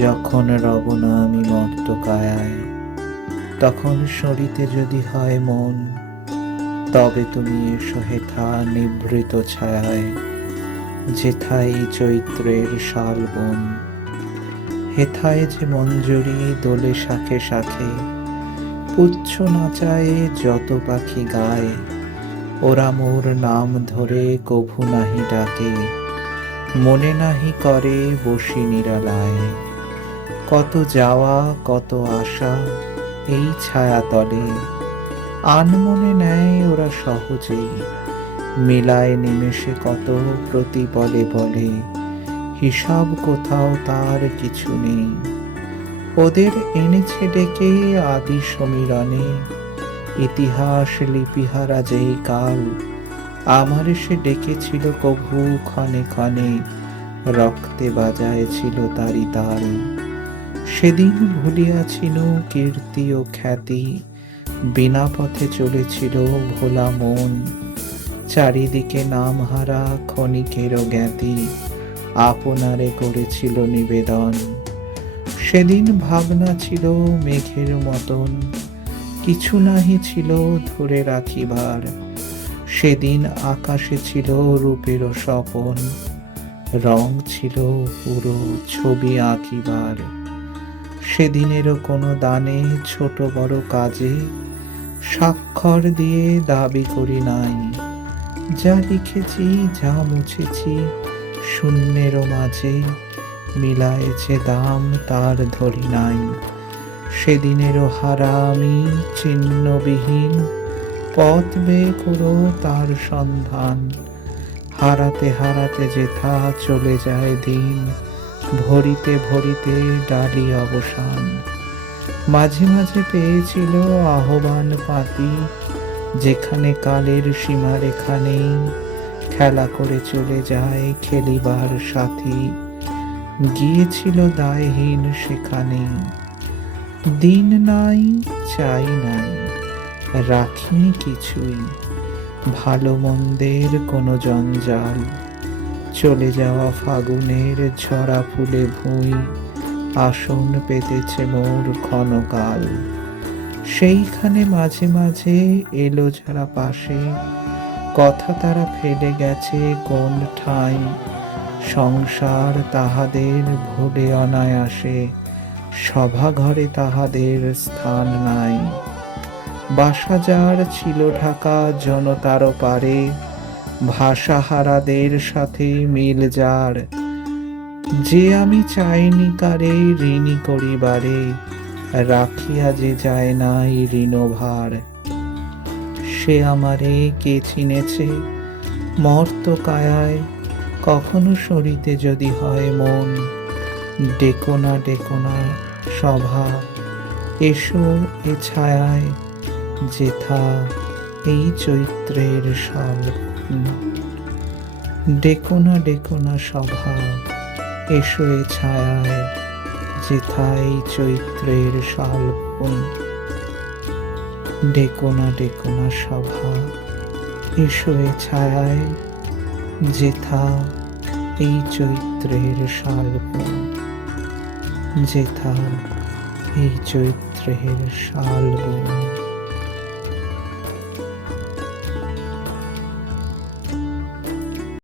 যখন রব না আমি মর্ত কায়ায়, তখন সরিতে যদি হয় মন, তবে তুমি এসো হেথা নিভৃত ছায়ায়, যেথায় চৈত্রের শালবন। হেথায় যে মঞ্জরি দোলে শাখে শাখে, পুচ্ছ নাচায় যত পাখি গায়, ওরা মোর নাম ধরে কভু নাহি ডাকে, মনে নাহি করে বসি নিরালায়। কত যাওয়া কত আশা এই ছায়াতলে, আনমনে নেয় ওরা সহজেই, মেলায় নিমেষে কত প্রতি বলে বলে, হিসাব কোথাও তার কিছু নেই। ওদের এনেছে ডেকে আদি সমীরণে, ইতিহাস লিপিহারা যেই কাল, আমার সে ডেকেছিল কভু ক্ষণে ক্ষণে, রক্তে বাজায়ছিল তারি তাল। সেদিন ভুলিয়াছিল কীর্তি ও খ্যাতি, বিনা পথে চলেছিল ভোলা মন, চারিদিকে নামহারা ক্ষণিকেরও জ্ঞাতি, আপনারে করেছিল নিবেদন। সেদিন ভাবনা ছিল মেঘের মতন, কিছু নাহি ছিল ধরে রাখিবার, সেদিন আকাশে ছিল রূপেরও স্বপন, রং ছিল পুরো ছবি আঁকিবার। সেদিনেরও কোনো দানে ছোট বড় কাজে, স্বাক্ষর দিয়ে দাবি করি নাই, যা লিখেছি যা মুছেছি শূন্যেরও মাঝে, মিলায়েছে দাম তার ধরি নাই। সেদিনেরও হারা আমি চিহ্নবিহীন, পথ বেয়ে করো তার সন্ধান, হারাতে হারাতে যেথা চলে যায় দিন, ভরিতে ভরিতে ডালি অবসান। মাঝে মাঝে পেয়েছিল আহ্বান পাতি, যেখানে কালের সীমারেখা নেই, খেলা করে চলে যায় খেলিবার সাথী, গিয়েছিল দায়হীন সেখানে। দিন নাই চাই নাই, রাখিনি কিছুই, ভালো মন্দের কোনো জঞ্জাল, চলে যাওয়া ফাগুনের ঝরা ফুলে ভুঁই, আসন পেতেছে মোর ক্ষণকাল। সেইখানে মাঝে মাঝে এলো যারা পাশে, কথা তারা ফেলে গেছে কোন ঠাঁই, সংসার তাহাদের ভুলে অনায়াসে, সভা ঘরে তাহাদের স্থান নাই। বাসা যার ছিল ঢাকা জনতার পারে, ভাষাহারাদের সাথে মিল যার, যে আমি চাইনি কারে ঋণী করিবারে, রাখিয়া যে যায় নাই ঋণভার। সে আমারে কে চিনেছে মর্ত কায়ায়, কখনো সরিতে যদি হয় মন, ডেকো না সভা, এসো এ ছায়ায়, যেথা এই চৈত্রের শালবন। ডেকো না সভা, এসো এ ছায়ায়, যেথা এই চৈত্রের শালবন। ডেকো না সভা, এসো এ ছায়ায়, যেথা এই চৈত্রের শালবন, যেথা এই চৈত্রের শালবন।